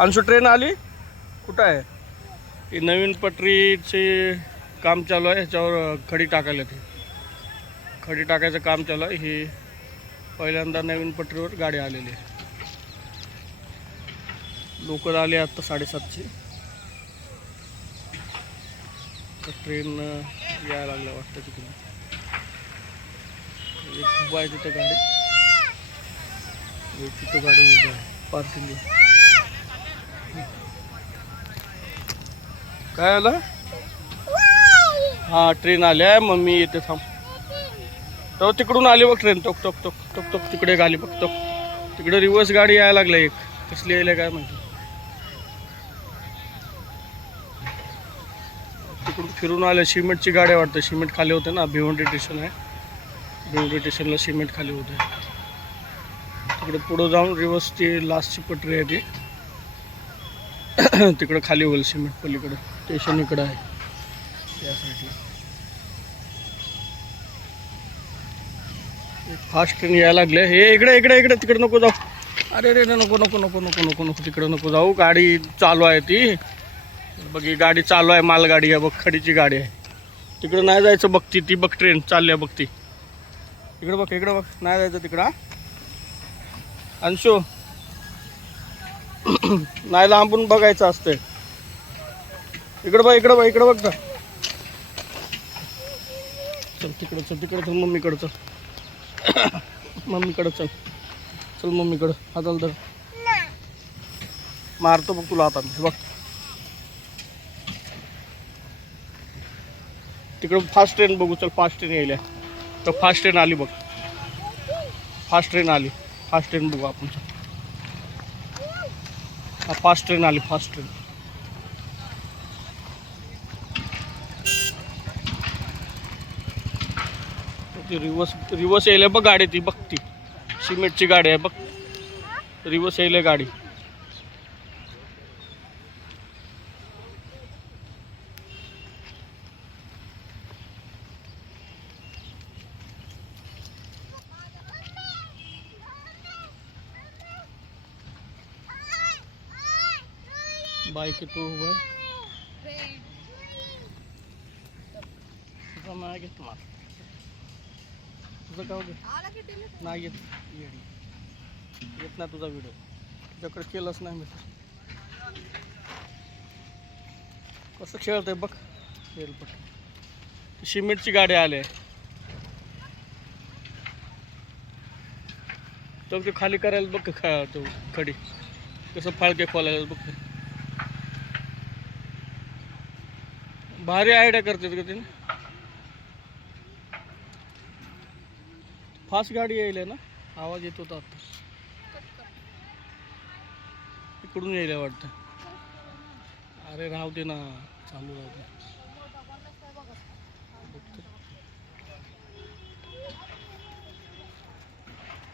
Anshu train आली कुठं आहे? ही नवीन पटरीचे काम चालू आहे, ह्याच्यावर खडी टाकायला ते खडी टाकायचं काम चालू आहे. ही पहिल्यांदा नवीन पटरीवर गाडी आलेली आहे. लोक आले आता 7:30ची. ट्रेन यायला लागलं वाटतं तिकडून. एक उभा आहे तिथं गाडी, तिथं गाडी उभा आहे पार्किंग. काय आलं? हा ट्रेन आल्या. मम्मी येते थांब. तो तिकडून आली बघ ट्रेन. टोक टोक टोक टोक टोक तिकडे गाली बघ. टोक तिकडे रिवर्स गाडी यायला लागल्या. एक कसली यायला काय माहिती. तिकडून फिरून आल्या. सिमेंटची गाडी वाटतं. सिमेंट खाली होते ना, भिवंडी स्टेशन आहे. भिवंडी स्टेशनला सिमेंट खाली होते. तिकडे पुढं जाऊन रिवर्सची लास्टची पटरी आहे ती. तिकडं खाली होईल सिमेंट. पलीकडे स्टेशन इकडं आहे त्या साईडला. फास्ट ट्रेन यायला लागले. हे इकडे इकडे इकडे तिकडे नको जाऊ. अरे रे नको नको नको नको नको नको तिकडे नको जाऊ. गाडी चालू आहे ती बघ. ही गाडी चालू आहे, मालगाडी आहे बघ. खडीची गाडी आहे. तिकडे नाही जायचं बघ. ती बघ ट्रेन चालली आहे बघ. ती इकडे बघ, इकडे बघ. नाही जायचं तिकडं. अंशू नाही लांबून बघायचं असतंय. इकडं बघ, इकडं बघ, इकडं बघ ना. चल तिकडं चल, तिकडं चल. मम्मीकडं चल. मम्मीकडं चल. चल मम्मीकडं. हाताला धर. मारतो बघ तुला हाताने बघ. तिकडं फास्ट ट्रेन बघू. चल फास्ट ट्रेन यायला. तर फास्ट ट्रेन आली बघ. फास्ट ट्रेन आली. फास्ट ट्रेन बघू आपण. हा फास्ट ट्रेन आली. Fast train. रिवर्स रिवर्स यायला बघ गाडी. ती बघ, ती सिमेंटची गाडी आहे बघ. रिवर्स यायला गाडी. बाईक तू उभं तुझा नाही घेत मला. तुझं गाव घे. नाही येत. येत नाही तुझा व्हिडिओ. तुझ्याकडे केलंच नाही मी. कसं खेळतंय बघ. रेलपट सिमेंटची गाडी आली आहे. तो ते खाली करायला बघ. तो खडी कसं फाळके खोलायला बघ. भारी आयडिया करते का तिने. फास्ट गाडी यायला ना. आवाज येत होता आता. इकडून यायला वाटतं. अरे राहू दे ना, चालू राहू दे.